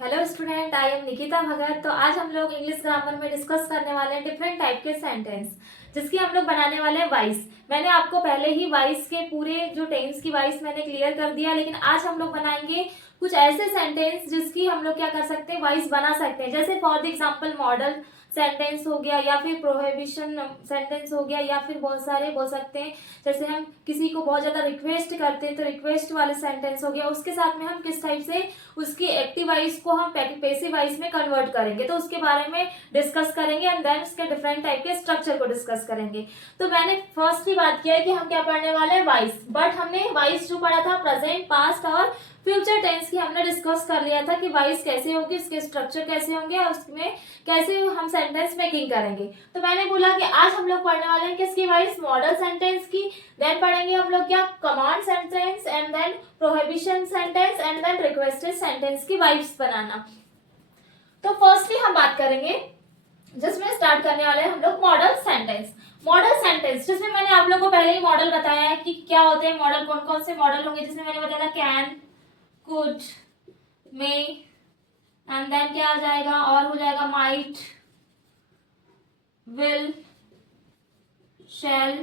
Hello student, I am Nikita Bhagat. तो आज हम लोग इंग्लिश ग्रामर में डिस्कस करने वाले हैं डिफरेंट टाइप के सेंटेंस, जिसकी हम लोग बनाने वाले हैं वाइस। मैंने आपको पहले ही वाइस के पूरे जो टेंस की वाइस मैंने क्लियर कर दिया, लेकिन आज हम लोग बनाएंगे कुछ ऐसे सेंटेंस जिसकी हम लोग क्या कर सकते हैं, वाइस बना सकते हैं। जैसे for the example model sentence हो गया, या फिर प्रोहिबिशन सेंटेंस हो गया, या फिर बहुत सारे बोल सकते हैं। जैसे हम किसी को बहुत ज्यादा रिक्वेस्ट करते हैं तो रिक्वेस्ट वाले सेंटेंस हो गया, उसके साथ में हम किस टाइप से उसकी एक्टिव वॉइस को हम पैसिव वॉइस में कन्वर्ट करेंगे, तो उसके बारे में डिस्कस करेंगे एंड देन उसके डिफरेंट टाइप के स्ट्रक्चर को डिस्कस करेंगे। तो मैंने फर्स्ट ही बात किया है कि हम क्या पढ़ने वाले हैं, वॉइस। बट हमने वॉइस जो पढ़ा था प्रेजेंट, पास्ट और फ्यूचर टेंस की हमने डिस्कस कर लिया था कि वॉइस कैसे होगी, उसके स्ट्रक्चर कैसे होंगे और उसमें कैसे हम सेंटेंस मेकिंग करेंगे। तो मैंने बोला कि आज हम लोग पढ़ने वाले हैं किसकी वॉइस, मॉडल सेंटेंस की। देन पढ़ेंगे हम लोग क्या, command sentence and then prohibition sentence and then requested sentence की वॉइस बनाना। तो फर्स्टली हम बात करेंगे, जिसमें स्टार्ट करने वाले हैं हम लोग मॉडल सेंटेंस। मॉडल सेंटेंस जिसमें मैंने आप लोगों को पहले ही मॉडल बताया है कि क्या होते हैं मॉडल, कौन कौन से मॉडल होंगे। जिसमें मैंने बताया था can, could, may and then क्या आ जाएगा, और हो जाएगा might, will, shall,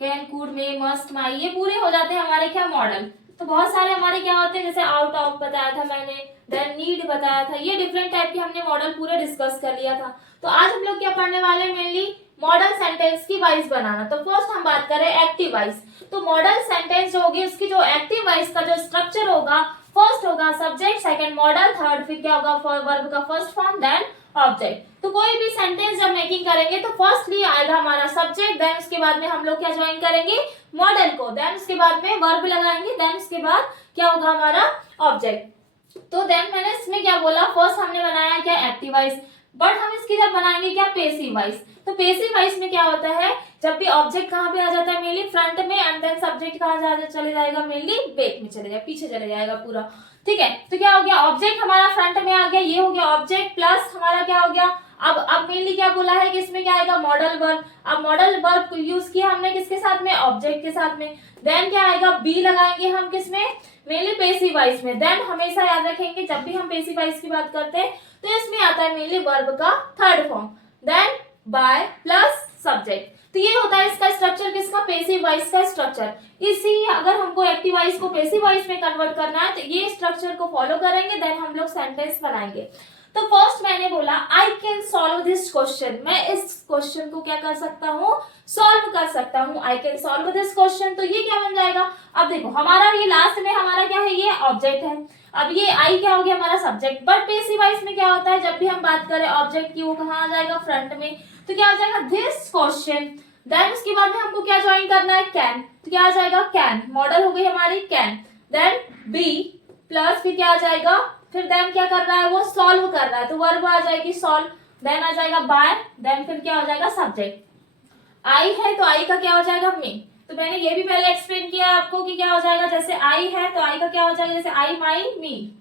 can, could, may, must, might, ये पूरे हो जाते हैं हमारे क्या, मॉडल। तो बहुत सारे हमारे क्या होते हैं, जैसे आउट ऑफ बताया था मैंने, देन नीड बताया था, ये डिफरेंट टाइप के हमने मॉडल पूरे डिस्कस कर लिया था। तो आज हम लोग क्या पढ़ने वाले हैं, मेनली मॉडल सेंटेंस की वाइस बनाना। तो फर्स्ट हम बात करें एक्टिव वाइस। तो मॉडल सेंटेंस जो होगी उसकी जो एक्टिव वाइस का जो स्ट्रक्चर होगा, फर्स्ट होगा सब्जेक्ट, सेकंड मॉडल, थर्ड फिर क्या होगा वर्ब का फर्स्ट फॉर्म, देन ऑब्जेक्ट। तो कोई भी सेंटेंस जब मेकिंग करेंगे तो फर्स्टली आएगा हमारा सब्जेक्ट, देन उसके बाद में हम लोग क्या ज्वाइन करेंगे, मॉडल को, देन उसके बाद में वर्ब लगाएंगे, देन उसके बाद क्या होगा हमारा ऑब्जेक्ट। तो देन मैंने इसमें क्या बोला, फर्स्ट हमने बनाया क्या, एक्टिव वॉइस। बट हम इसकी जब बनाएंगे क्या, पेसिव वॉइस। तो पेसिव वॉइस में क्या होता है, जब भी ऑब्जेक्ट कहाँ पे आ जाता है, मेनली फ्रंट में, एंड देन सब्जेक्ट कहाँ चले जाएगा, मेनली बैक में चले जाएगा, पीछे चले जाएगा पूरा। ठीक है, तो क्या हो गया, ऑब्जेक्ट हमारा फ्रंट में आ गया, ये हो गया ऑब्जेक्ट, प्लस हमारा क्या हो गया, अब मेनली क्या बोला है कि इसमें क्या आएगा, मॉडल वर्ब। अब मॉडल वर्ब को यूज किया हमने किसके साथ में, ऑब्जेक्ट के साथ में। देन क्या आएगा, बी लगाएंगे हम किसमें, मेनली पेसिव वॉइस में। देन हमेशा याद रखेंगे जब भी हम पेसिव वॉइस की बात करते हैं तो इसमें आता है मेनली वर्ब का third form, then by plus subject. तो ये होता है इसका स्ट्रक्चर, किसका, पेसिव वॉइस का स्ट्रक्चर। इसी अगर हमको एक्टिव वॉइस को पेसिव वॉइस में कन्वर्ट करना है तो ये स्ट्रक्चर को फॉलो करेंगे, देन हम लोग सेंटेंस बनाएंगे। तो फर्स्ट मैंने बोला I can solve this question, मैं इस क्वेश्चन को क्या कर सकता हूँ, सॉल्व कर सकता हूँ। I can solve this question, तो ये क्या बन जाएगा, अब देखो हमारा ये लास्ट में हमारा क्या है, ये ऑब्जेक्ट है। अब ये आई क्या हो गया, हमारा सब्जेक्ट। बट पेसिव वॉइस में क्या होता है, जब भी हम बात करें ऑब्जेक्ट की, वो कहाँ आ जाएगा, फ्रंट में। तो क्या आ जाएगा, दिस क्वेश्चन। देन उसके बाद में हमको क्या ज्वाइन करना है, कैन। तो क्या आ जाएगा, कैन, मॉडल हो गई हमारी कैन। देन बी प्लस फिर क्या आ जाएगा, फिर देन क्या कर रहा है, वो सॉल्व कर रहा है, तो वर्ब आ जाएगी सॉल्व। देन आ जाएगा बाय, देन फिर क्या हो जाएगा, सब्जेक्ट। आई है तो आई का क्या हो जाएगा, मी। तो मैंने ये भी पहले एक्सप्लेन किया आपको कि क्या हो जाएगा, जैसे आई है तो आई का क्या हो जाएगा, जैसे आई, माई, मी।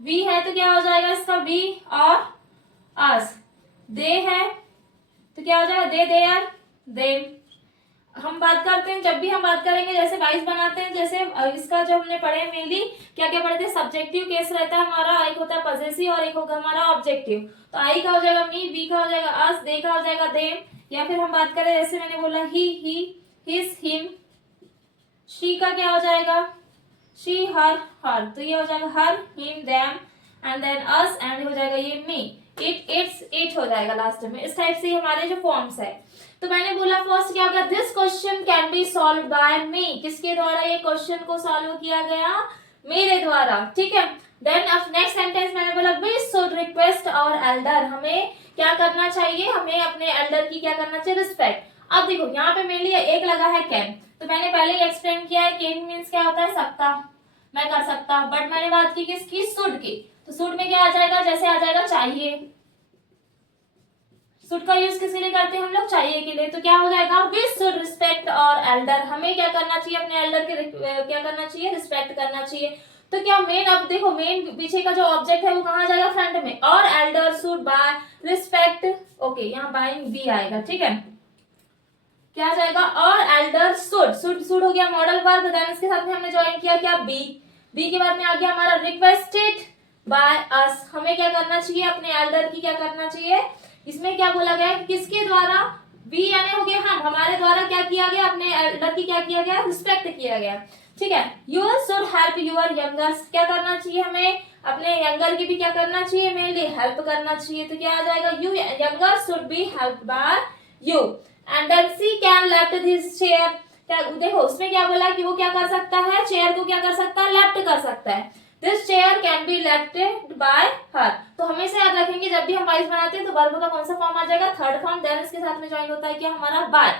वी है तो क्या हो जाएगा इसका, वी और अस। दे है तो क्या हो जाएगा, दे, देयर, देम। हम बात करते हैं, जब भी हम बात करेंगे जैसे वाइस बनाते हैं, जैसे इसका जो हमने पढ़े मेनली क्या क्या पढ़े थे, सब्जेक्टिव केस रहता है हमारा, एक होता है पजेसिव और एक होगा हमारा ऑब्जेक्टिव। तो आई का हो जाएगा मी, बी का हो जाएगा अस, दे का हो जाएगा देम। या फिर हम बात करें, जैसे मैंने बोला ही, हिज, हिम। शी का क्या हो जाएगा, शी, हर, हर। तो ये हो जाएगा her, him, them and then us, and हो जाएगा ये मी, इट, इट्स, इट हो जाएगा लास्ट में। इस टाइप से हमारे जो फॉर्म्स है। तो मैंने बोला फर्स्ट क्या होगा, this question can be solve by me, किसके द्वारा ये क्वेश्चन को सॉल्व किया गया, मेरे द्वारा। ठीक है, देन अब नेक्स्ट सेंटेंस मैंने बोला we should request our elder, हमें क्या करना चाहिए, हमें अपने एल्डर की क्या करना चाहिए, रिस्पेक्ट। अब देखो यहाँ पे मेरे लिए एक लगा है कैन, तो मैंने पहले ही एक्सप्लेन किया है कैन मीन्स क्या होता है, सकता, मैं कर सकता। बट मैंने बात की किसकी, शुड की। तो शुड में क्या आ जाएगा, जैसे आ जाएगा चाहिए। शुड का यूज किसके लिए करते हैं हम लोग, चाहिए के लिए। तो क्या हो जाएगा, वी शुड रिस्पेक्ट और एल्डर, हमें क्या करना चाहिए, अपने एल्डर के क्या करना चाहिए, रिस्पेक्ट करना चाहिए। तो क्या मेन, अब देखो मेन पीछे का जो ऑब्जेक्ट है वो कहाँ जाएगा, फ्रंट में, और elder, should, by, respect. Okay, यहाँ बाइंग बी आएगा। ठीक है, क्या आ जाएगा, और एल्डर शुड, शुड हो गया मॉडल वर्ब। देन इसके साथ में हमने ज्वाइन किया क्या, बी। बी के बाद में आ गया हमारा रिक्वेस्टेड, बाय अस, हमें क्या करना चाहिए, अपने एल्डर की क्या करना चाहिए, इसमें क्या बोला गया कि किसके द्वारा, वी यानी हो गया हम, हमारे द्वारा क्या किया गया, अपने एल्डर की क्या किया गया, रिस्पेक्ट किया गया। ठीक है, you should help your youngers, क्या करना चाहिए हमें, अपने यंगर की भी क्या करना चाहिए, मेनली हेल्प करना चाहिए। तो क्या आ जाएगा, you younger should be help by you and then she can left this chair. क्या देखो उसमें क्या बोला कि वो क्या कर सकता है, चेयर को क्या कर सकता है, लेफ्ट कर सकता है। This chair can be lefted by her. तो हमेशा याद रखेंगे जब भी हम वाइस बनाते हैं तो वर्ब का कौन सा फॉर्म आ जाएगा, थर्ड फॉर्म, देन इसके साथ में ज्वाइन होता है क्या हमारा बाय।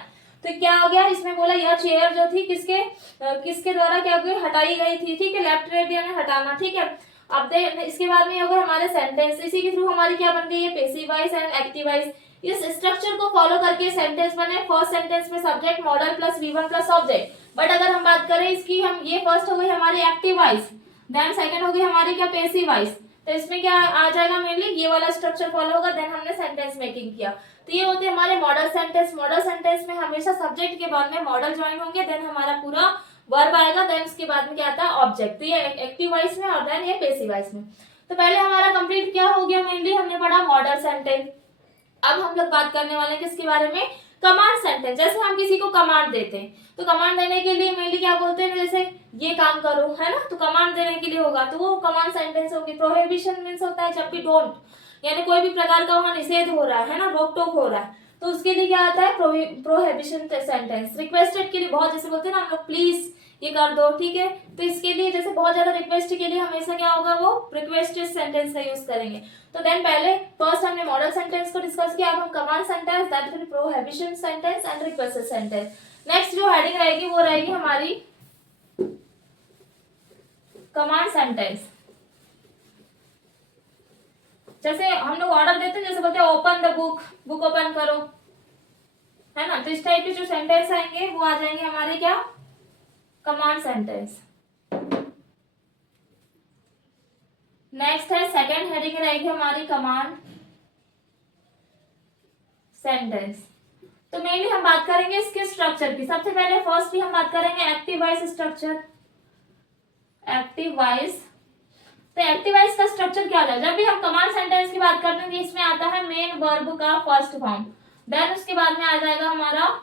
तो क्या हो गया, इसमें बोला यह चेयर जो थी किसके द्वारा क्या हो गई, हटाई गई थी। ठीक है, लेफ्ट राइट यानी हटाना। ठीक है, अब दे इसके बाद में होगा हमारे सेंटेंस, इसी के थ्रू हमारी क्या बन गई है, passive voice and active voice. इस स्ट्रक्चर को फॉलो करके सेंटेंस बने, फर्स्ट सेंटेंस में subject model plus V1 plus object. But अगर हम बात करें इसकी, हम ये फर्स्ट हो गई हमारी एक्टिव वॉइस, देन सेकंड हो गई हमारी क्या, पैसिव वॉइस। तो इसमें क्या आ जाएगा, मेनली ये वाला स्ट्रक्चर फॉलो होगा, देन हमने सेंटेंस मेकिंग किया। तो ये होते हैं हमारे मॉडल सेंटेंस। मॉडल सेंटेंस में हमेशा सब्जेक्ट के बाद में मॉडल ज्वाइन होंगे, देन हमारा पूरा वर्ब आएगा, देन उसके बाद में क्या आता है, ऑब्जेक्ट। तो ये एक्टिव वॉइस में और देन ये पैसिव वॉइस में। तो पहले हमारा कंप्लीट क्या हो गया, मेनली हमने पढ़ा मॉडल सेंटेंस। अब हम लोग बात करने वाले हैं किसके बारे में, कमांड सेंटेंस। जैसे हम किसी को कमांड देते हैं तो कमांड देने के लिए मेनली क्या बोलते हैं, जैसे ये काम करो, है ना, तो कमांड देने के लिए होगा तो वो कमांड सेंटेंस होगी। प्रोहिबिशन मींस होता है जब भी डोंट, यानी कोई भी प्रकार का वहां निषेध हो रहा है ना, रोक टोक हो रहा है, तो उसके लिए क्या आता है, प्रोहिबिशन सेंटेंस। रिक्वेस्टेड के लिए बहुत, जैसे बोलते हैं ना हम लोग, प्लीज ये कर दो। ठीक है, तो इसके लिए जैसे बहुत ज्यादा रिक्वेस्ट के लिए हमेशा क्या होगा, वो रिक्वेस्टेड सेंटेंस का यूज करेंगे। तो देन पहले फर्स्ट हमने मॉडल सेंटेंस को डिस्कस किया, अब हम command sentence, that will prohibition sentence and requested sentence. Next जो हेडिंग रहेगी वो रहेगी हमारी कमांड सेंटेंस। जैसे हम लोग ऑर्डर देते हैं, जैसे बोलते हैं open the book, book open करो, है ना, तो इस टाइप के जो सेंटेंस आएंगे वो आ जाएंगे हमारे क्या, कमांड सेंटेंस। नेक्स्ट है सेकंड हेडिंग रहेगी हमारी कमांड सेंटेंस। तो मेनली हम बात करेंगे इसके स्ट्रक्चर की। सबसे पहले फर्स्ट ही हम बात करेंगे active voice structure. Active voice, तो एक्टिव वॉइस का स्ट्रक्चर क्या होता है, जब भी हम कमांड सेंटेंस की बात करते हैं इसमें आता है मेन वर्ब का फर्स्ट फॉर्म, देन उसके बाद में आ जाएगा हमारा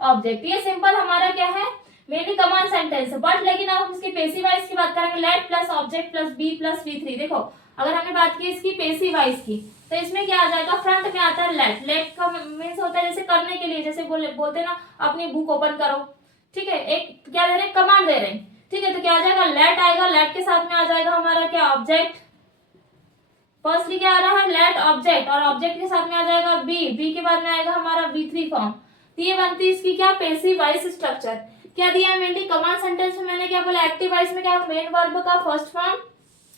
ऑब्जेक्ट। ये सिंपल हमारा क्या है, मेनली कमांड सेंटेंस। बट लेकिन अब हम इसकी पैसिव वॉइस की बात करेंगे, let plus object plus be plus V3। देखो अगर हमने बात की इसकी पैसिव वॉइस की, तो इसमें क्या आ जाएगा, फ्रंट में आता है लेट। लेट का मीन्स होता है जैसे करने के लिए, जैसे बोलते हैं ना अपनी बुक ओपन करो। ठीक है, एक क्या दे रहे हैं, कमांड दे रहे हैं। ठीक है, तो क्या आ जाएगा, लेट आएगा, लेट के साथ में आ जाएगा हमारा क्या, ऑब्जेक्ट। फर्स्टली क्या आ रहा है, लेट ऑब्जेक्ट, और ऑब्जेक्ट के साथ में आ जाएगा बी, बी के बाद में आएगा हमारा V3 फॉर्म। तो ये बनती है इसकी क्या, पैसिव वॉइस स्ट्रक्चर। क्या दिया है मेनली कमांड सेंटेंस में, मैंने क्या बोला, एक्टिव वॉइस में क्या, मेन वर्ब का first form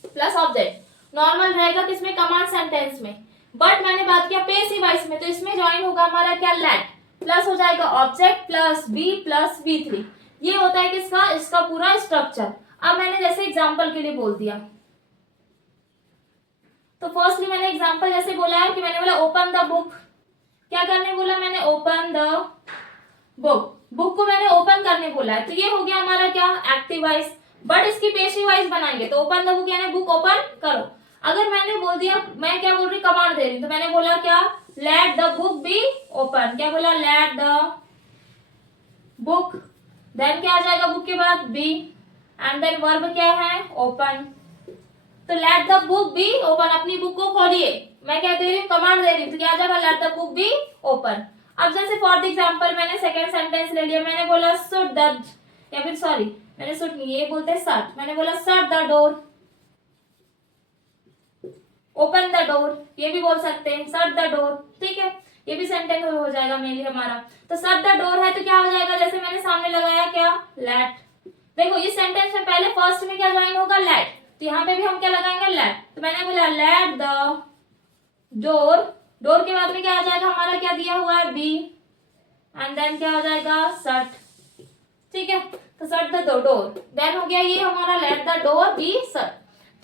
plus object. Normal रहेगा किसमें, कमांड सेंटेंस में। बट मैंने बात किया पैसिव वॉइस में, तो इसमें ज्वाइन होगा हमारा क्या, लेट प्लस हो जाएगा object plus be plus V3। ये होता है किसका, इसका पूरा स्ट्रक्चर। अब मैंने जैसे एग्जांपल के लिए बोल दिया, तो फर्स्टली मैंने एग्जांपल जैसे बोला है कि मैंने बोला ओपन द बुक, क्या करने बोला मैंने, ओपन द बुक, बुक को मैंने ओपन करने बोला है, तो ये हो गया हमारा क्या, एक्टिव वॉइस। बट इसकी पैसिव वॉइस बनाएंगे तो ओपन द बुक यानी बुक ओपन करो। अगर मैंने बोल दिया, मैं क्या बोल रही, कमांड दे रही, तो मैंने बोला क्या, late the book be open. क्या बोला, लेट द बुक, देन क्या आ जाएगा बुक के बाद बी, एंड देन वर्ब क्या है, ओपन। तो late the book be open, अपनी बुक को खोलिए, मैं क्या दे रही हूँ, कमांड दे रही हूँ, तो क्या आ जाएगा, let the book be open. अब जैसे फॉर द एग्जांपल मैंने सेकंड सेंटेंस ले लिया, मैंने बोला शट द, या फिर सॉरी मैंने शट नहीं, ये बोलते हैं शट, मैंने बोला shut the door, open the door, ये भी बोल सकते हैं, शट द डोर। ठीक है, ये भी सेंटेंस हो जाएगा मेनली हमारा। तो शट द डोर है तो क्या हो जाएगा, जैसे मैंने सामने लगाया क्या, लेट। देखो इस सेंटेंस में पहले फर्स्ट में क्या ज्वाइन होगा, लेट, तो यहाँ पे भी हम क्या लगाएंगे, लेट। तो मैंने बोला लेट द डोर, डोर के बाद में क्या आ जाएगा हमारा, क्या दिया हुआ है, बी, एंड देन क्या हो जाएगा, शट। ठीक है, तो शट द डोर, देन हो गया ये हमारा late the door be shut.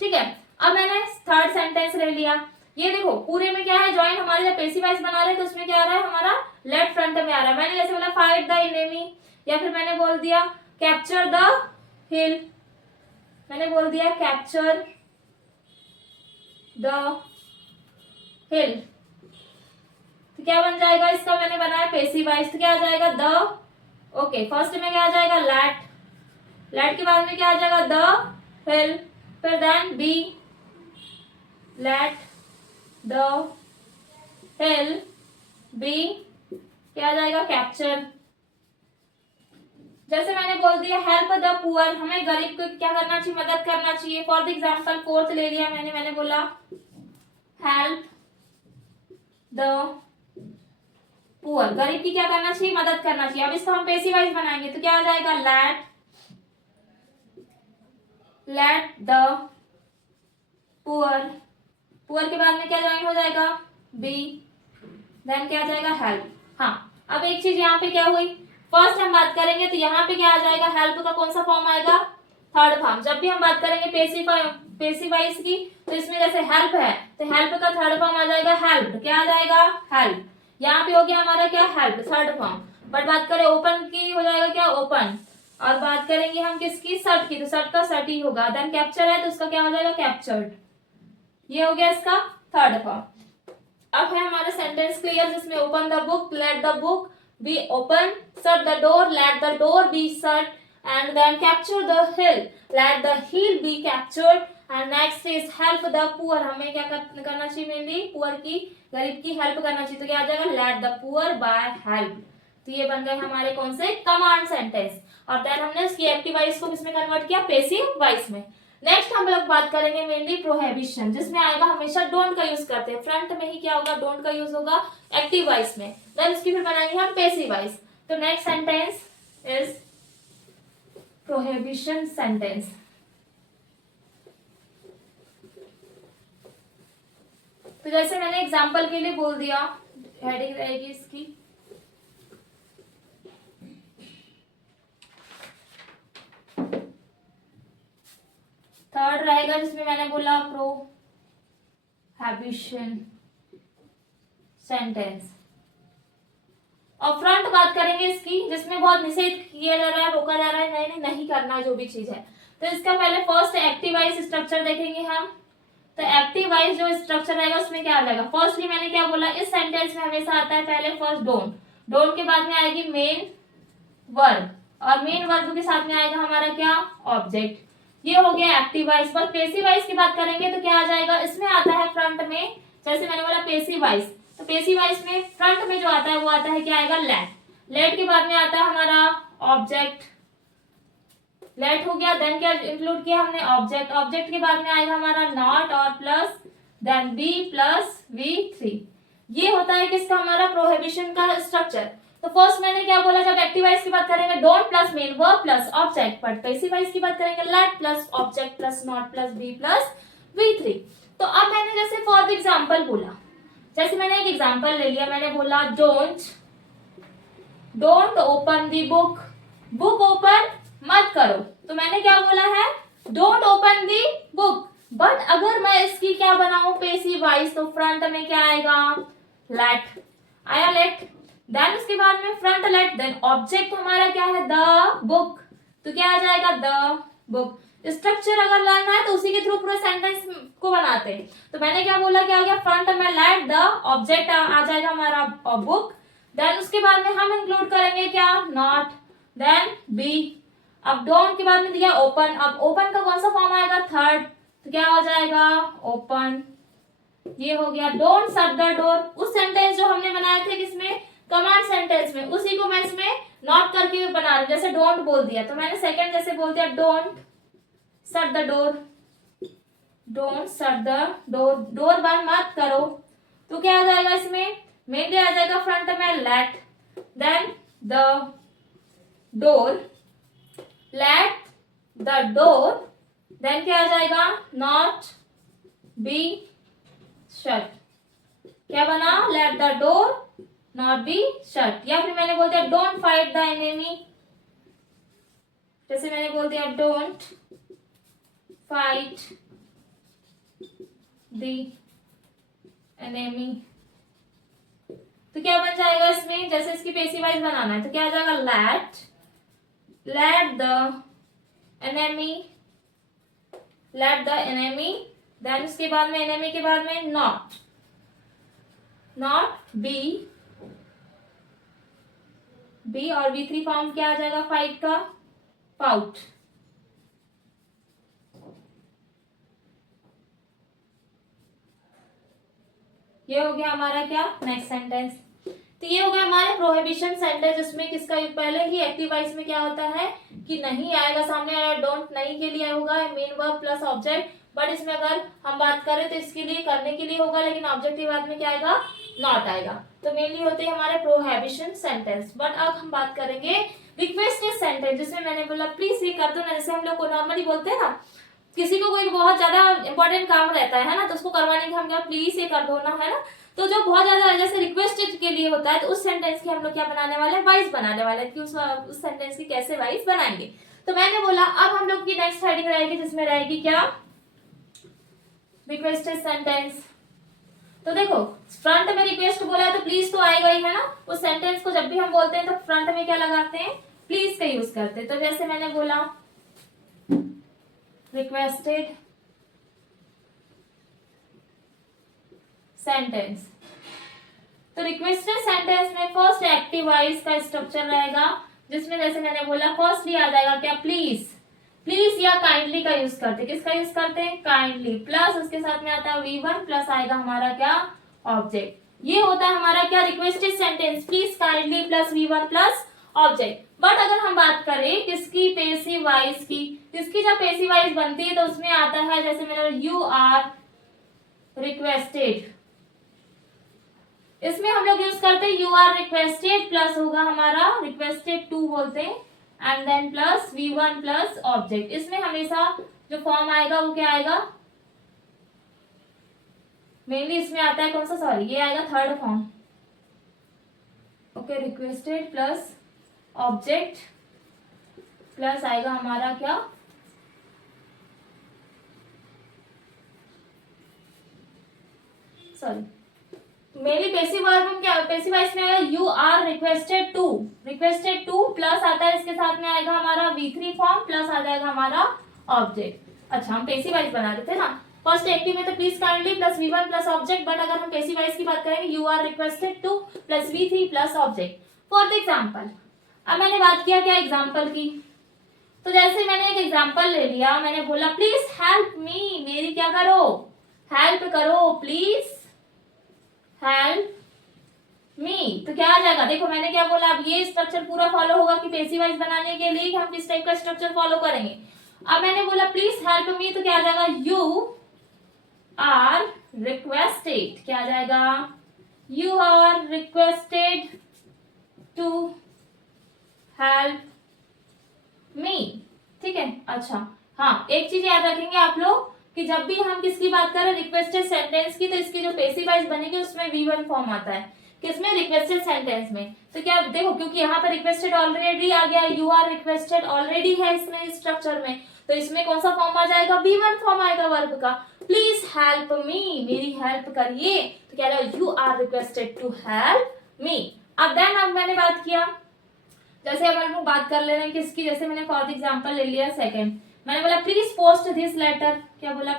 ठीक है, अब मैंने थर्ड सेंटेंस ले लिया, ये देखो पूरे में क्या है, ज्वाइन हमारे जब पैसिव वॉइस बना रहे हैं तो उसमें क्या आ रहा है हमारा, लेट फ्रंट में आ रहा है। मैंने जैसे बोला फाइट द एनिमी, या फिर मैंने बोल दिया कैप्चर द हिल, मैंने बोल दिया कैप्चर द हिल। तो क्या बन जाएगा इसका, मैंने बनाया पेसिव वॉइस, तो क्या आ जाएगा द, ओके फर्स्ट में क्या आ जाएगा लेट, लेट के बाद में क्या आ जाएगा द हिल, फिर then be, let the hill be, क्या आ जाएगा कैप्चर। जैसे मैंने बोल दिया हेल्प द पुअर, हमें गरीब को क्या करना चाहिए, मदद करना चाहिए। फॉर द एग्जाम्पल फोर्थ ले लिया मैंने बोला हेल्प द पुअर, गरीब की क्या करना चाहिए, मदद करना चाहिए। अब इसको हम पेसिव वॉइस बनाएंगे तो क्या आ जाएगा लेट द पुअर, पुअर के बाद में क्या ज्वाइन हो जाएगा बी, देन क्या आ जाएगा हेल्प। हाँ अब एक चीज यहाँ पे क्या हुई, फर्स्ट हम बात करेंगे तो यहाँ पे क्या आ जाएगा, हेल्प का कौन सा फॉर्म आएगा, थर्ड फॉर्म। जब भी हम बात करेंगे पेसिव वॉइस की तो इसमें जैसे हेल्प है तो हेल्प का थर्ड फॉर्म आ जाएगा हेल्प, क्या आ जाएगा हेल्प। यहाँ पे हो गया हमारा क्या हेल्प थर्ड फॉर्म। बट बात करें ओपन की हो जाएगा क्या ओपन, और बात करेंगे हम किसकी सर्ट की तो सर्ट का सर्ट ही होगा। देन कैप्चर है तो उसका क्या हो जाएगा कैप्चर्ड, ये हो गया इसका थर्ड फॉर्म। अब है हमारा सेंटेंस क्लियर जिसमें open the book, let the book be open, shut the door, let the door be shut, and then capture the hill, let the hill be captured, and next is help the poor, हमें क्या करना चाहिए mainly poor की, गरीब की help करना चाहिए। तो क्या आ जाएगा let the poor by help. तो ये बन गए हमारे कौन से कमांड सेंटेंस, और देन हमने उसकी एक्टिव वॉइस को किसमें कन्वर्ट किया पेसिव वॉइस में। नेक्स्ट हम लोग बात करेंगे मेनली प्रोहिबिशन, जिसमें आएगा हमेशा डोंट का यूज करते हैं, फ्रंट में ही क्या होगा डोंट का यूज होगा एक्टिव वॉइस में, देन उसकी फिर बनाएंगे हम पेसिव वॉइस। तो next sentence is prohibition sentence. तो जैसे मैंने एग्जांपल के लिए बोल दिया, हेडिंग रहेगी इसकी थर्ड रहेगा जिसमें मैंने बोला प्रोहिबिशन सेंटेंस, और फ्रंट बात करेंगे इसकी जिसमें बहुत निषेध किया जा रहा है, रोका जा रहा है, नहीं नहीं करना है जो भी चीज है। तो इसका पहले फर्स्ट एक्टिव वॉइस स्ट्रक्चर देखेंगे हम। तो एक्टिव वॉइस जो स्ट्रक्चर रहेगा उसमें क्या आ जाएगा, फर्स्टली मैंने क्या बोला इस सेंटेंस में हमेशा आता है पहले फर्स्ट डोंट, डोंट के बाद में आएगी मेन वर्ब, और मेन वर्ब के साथ में आएगा हमारा क्या ऑब्जेक्ट। ये हो गया एक्टिव वॉइस। बस पेसिव वॉइस की बात करेंगे तो क्या आ जाएगा, इसमें आता है फ्रंट में, जैसे मैंने बोला पेसिव वॉइस, तो पेसिव वॉइस में फ्रंट में जो आता है वो आता है क्या आएगा लेट, लेट के बाद में आता है हमारा ऑब्जेक्ट, लेट हो गया, देन क्या इंक्लूड किया हमने ऑब्जेक्ट, ऑब्जेक्ट के बाद में आएगा हमारा नॉट और plus then B plus V3। ये होता है किसका हमारा प्रोहिबिशन का स्ट्रक्चर। तो फर्स्ट मैंने क्या बोला, जब एक्टिव वॉइस की बात करेंगे don't plus main verb plus object, but passive voice की बात करेंगे let plus object plus not plus be plus V3। तो अब मैंने जैसे फॉर द एग्जांपल बोला, जैसे मैंने एक एग्जांपल ले लिया, मैंने बोला don't open the book, book open मत करो। तो मैंने क्या बोला है don't open the book, but अगर मैं इसकी क्या बनाऊं पेसिव वॉइस तो फ्रंट में क्या आएगा लेट, आया लेट, देन उसके बाद में फ्रंट लेट, देन ऑब्जेक्ट हमारा क्या है द बुक, तो क्या आ जाएगा द बुक। स्ट्रक्चर अगर लाना है तो उसी के थ्रू पूरे सेंटेंस को बनाते हैं। तो मैंने क्या बोला, क्या हो गया फ्रंट में लेट, द ऑब्जेक्ट आ जाएगा हमारा बुक, देन उसके बाद में हम इंक्लूड करेंगे क्या नॉट, देन बी, अब डोंट के बाद में दिया ओपन, अब ओपन का कौन सा फॉर्म आएगा थर्ड, तो क्या हो जाएगा ओपन। ये हो गया डोंट शट द डोर, उस सेंटेंस जो हमने बनाए थे किसमें कमांड सेंटेंस में, उसी को मैं इसमें नॉट करके बना रही हूँ। जैसे डोंट बोल दिया तो मैंने सेकंड जैसे बोल दिया don't shut the door, don't shut the door, door बंद मत करो, तो क्या आ जाएगा इसमें मेनली आ जाएगा फ्रंट में let, then the door, let the door, then क्या आ जाएगा नॉट बी शट, क्या बना let the door not be shut. या फिर मैंने बोल दिया डोंट फाइट द एनिमी, जैसे मैंने बोल दिया डोंट फाइट द एनिमी, तो क्या बन जाएगा इसमें, जैसे इसकी पेसिव वॉइस बनाना है तो क्या आ जाएगा let the enemy, let the enemy then उसके बाद में एनेमी के बाद में नॉट, नॉट बी, बी और V3 फॉर्म क्या आ जाएगा फाइट का, पाउट। ये हो गया हमारा क्या नेक्स्ट सेंटेंस। तो ये हो गया हमारे प्रोहिबिशन सेंटेंस, जिसमें किसका पहले ही एक्टिव वॉइस में क्या होता है कि नहीं आएगा सामने, डोंट नहीं के लिए होगा main verb plus object, but इसमें अगर हम बात करें तो इसके लिए करने के लिए होगा, लेकिन ऑब्जेक्ट के बाद में क्या आएगा, नॉट आएगा। तो मेनली होते हैं हमारे प्रोहिबिशन सेंटेंस। बट अब हम बात करेंगे रिक्वेस्टेड सेंटेंस, जिसमें मैंने बोला प्लीज ये कर दो ना, जैसे हम लोग को नॉर्मली बोलते हैं ना, किसी को कोई बहुत ज्यादा इंपॉर्टेंट काम रहता है ना, तो उसको करवाने के हम क्या प्लीज ये कर दो ना, है ना। तो जो बहुत ज्यादा जैसे रिक्वेस्टेड के लिए होता है, तो उस सेंटेंस की हम लोग क्या बनाने वाले हैं, वाइस बनाने वाले हैं कि उस सेंटेंस की कैसे वाइस बनाएंगे। तो मैंने बोला अब हम लोग की नेक्स्ट हेडिंग रहेगी, जिसमें रहेगी क्या, रिक्वेस्टेड सेंटेंस। तो देखो फ्रंट में रिक्वेस्ट बोला है तो प्लीज तो आएगा ही, है ना। उस सेंटेंस को जब भी हम बोलते हैं तो फ्रंट में क्या लगाते हैं, प्लीज का यूज करते हैं। तो जैसे मैंने बोला रिक्वेस्टेड सेंटेंस, तो रिक्वेस्टेड सेंटेंस में फर्स्ट एक्टिव वॉइस का स्ट्रक्चर रहेगा, जिसमें जैसे मैंने बोला फर्स्टली आ जाएगा क्या, प्लीज, प्लीज या काइंडली का यूज करते हैं। किसका यूज करते हैं, काइंडली, प्लस उसके साथ में आता है V1 प्लस आएगा हमारा क्या, ऑब्जेक्ट। ये होता है हमारा क्या, requested sentence, please kindly plus V1 plus object. But अगर हम बात करें किसकी, पेसिव वॉइस की, इसकी जब पेसिव वॉइस बनती है तो उसमें आता है जैसे मैंने यू आर रिक्वेस्टेड, इसमें हम लोग यूज करते हैं यू आर रिक्वेस्टेड प्लस होगा हमारा रिक्वेस्टेड टू बोलते हैं, and then plus V1 plus object. इसमें हमेशा जो फॉर्म आएगा वो क्या आएगा, मेनली इसमें आता है कौन सा, सॉरी ये आएगा third form, okay, requested plus object plus आएगा हमारा क्या, सॉरी मेनली पेसिव वर्ब में क्या, पेसिव वॉइस में आएगा you are requested to, requested to plus आता है इसके साथ में आएगा हमारा V3 फॉर्म प्लस आ जाएगा हमारा ऑब्जेक्ट। अच्छा हम पेसिव वॉइस बना रहे थे ना, फर्स्ट एक्टिव में तो please kindly plus V1 plus object, but अगर हम पेसिव वॉइस की बात करेंगे you are requested to plus V3 plus object. For the example, अब मैंने बात किया क्या एग्जाम्पल की, तो जैसे मैंने एक एग्जाम्पल ले लिया, मैंने बोला प्लीज हेल्प मी, मेरी क्या करो, हेल्प करो, प्लीज हेल्प मी। तो क्या आ जाएगा, देखो मैंने क्या बोला, अब ये स्ट्रक्चर पूरा फॉलो होगा कि पेसिव वॉइस बनाने के लिए हम किस टाइप का स्ट्रक्चर फॉलो करेंगे। अब मैंने बोला प्लीज हेल्प मी, तो क्या आ जाएगा, यू आर रिक्वेस्टेड, क्या आ जाएगा, you are requested to help me, ठीक है। अच्छा हाँ एक चीज याद रखेंगे आप लोग कि जब भी हम किसकी बात करें रिक्वेस्टेड सेंटेंस की, तो इसकी जो पेसिव वॉइस बनेगी उसमें V1 फॉर्म आता है, किसमें, रिक्वेस्टेड सेंटेंस में। तो क्या देखो क्योंकि यहाँ पर रिक्वेस्टेड ऑलरेडी आ गया, यू आर रिक्वेस्टेड ऑलरेडी है इसमें स्ट्रक्चर में, तो इसमें कौन सा फॉर्म आ जाएगा, V1 फॉर्म आएगा वर्ब का, प्लीज हेल्प मी, मेरी हेल्प करिए, तो क्या आएगा, you are requested to help me. अब देन अब मैंने बात किया, जैसे अब हम लोग बात कर ले रहे हैं किसकी, जैसे मैंने फॉर एग्जाम्पल ले लिया सेकेंड, मैंने बोला प्लीज पोस्ट दिस लेटर, क्या बोला,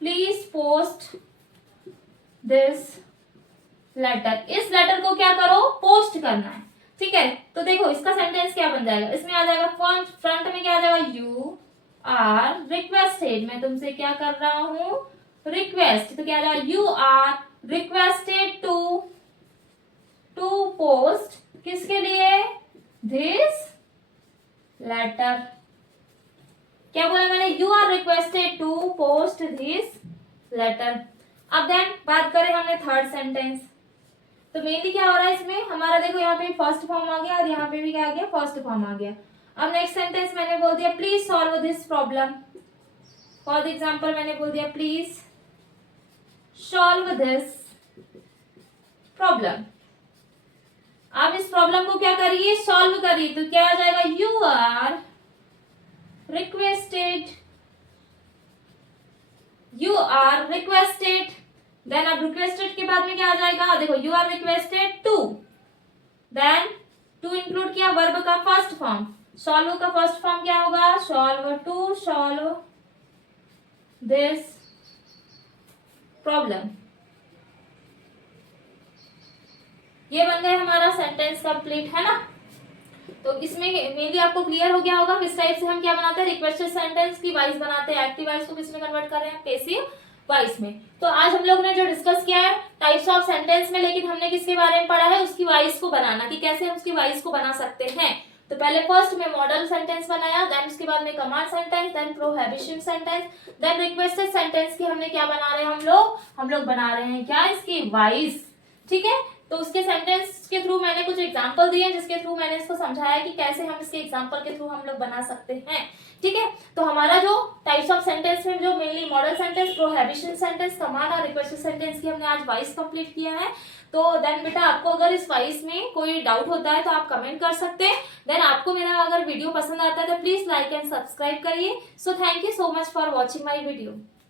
प्लीज पोस्ट दिस लेटर, इस लेटर को क्या करो, पोस्ट करना है, ठीक है। तो देखो इसका सेंटेंस क्या बन जाएगा, इसमें आ जाएगा फ्रंट में क्या आ जाएगा, यू आर रिक्वेस्टेड, मैं तुमसे क्या कर रहा हूं, रिक्वेस्ट, तो क्या आ जाएगा, you are requested to post, किसके लिए, दिस लेटर, क्या बोला मैंने, you are requested to post this letter. अब देन बात करें हमने थर्ड सेंटेंस, तो मेनली क्या हो रहा है इसमें हमारा, देखो यहाँ पे फर्स्ट फॉर्म आ गया और यहाँ पे भी क्या आ गया, फर्स्ट फॉर्म आ गया। अब नेक्स्ट सेंटेंस मैंने बोल दिया please solve this problem, for example मैंने बोल दिया प्लीज सॉल्व दिस प्रॉब्लम। अब इस प्रॉब्लम को क्या करिए, सॉल्व करिए, तो क्या आ जाएगा, you are requested, you are requested, then अब रिक्वेस्टेड के बाद में क्या आ जाएगा, देखो you are requested to, then to include किया वर्ब का फर्स्ट फॉर्म, सॉल्व का फर्स्ट फॉर्म क्या होगा, solve to solve this problem. ये बन गया हमारा सेंटेंस कंप्लीट, है ना। तो इसमें मेनली आपको क्लियर हो गया होगा किस टाइप से हम क्या बनाते हैं, रिक्वेस्टेड सेंटेंस की वाइस बनाते हैं, एक्टिव वाइस को किस में कन्वर्ट कर रहे हैं, पैसिव वाइस में। तो आज हम लोग ने जो डिस्कस किया है टाइप्स ऑफ सेंटेंस में, लेकिन हमने किसके बारे में पढ़ा है, उसकी वाइस को बनाना, कि कैसे हम उसकी वाइस को बना सकते हैं। तो पहले फर्स्ट में मॉडल सेंटेंस बनाया, देन उसके बाद में command sentence, then prohibition sentence, then requested sentence की हमने क्या बना रहे हैं हम लोग बना रहे हैं क्या, इसकी वाइस। ठीक है, तो उसके सेंटेंस के थ्रू मैंने कुछ एग्जांपल दिए जिसके थ्रू मैंने इसको समझाया कि कैसे हम इसके एग्जांपल के थ्रू हम लोग बना सकते हैं। ठीक है, तो हमारा जो टाइप्स ऑफ सेंटेंस में जो mainly model sentence, prohibition sentence, command और रिक्वेस्टेड सेंटेंस की हमने आज वाइस कंप्लीट किया है। तो देन बेटा आपको अगर इस वाइस में कोई डाउट होता है तो आप कमेंट कर सकते हैं। देन आपको मेरा अगर वीडियो पसंद आता है तो प्लीज लाइक एंड सब्सक्राइब करिए। So thank you so much for watching my video.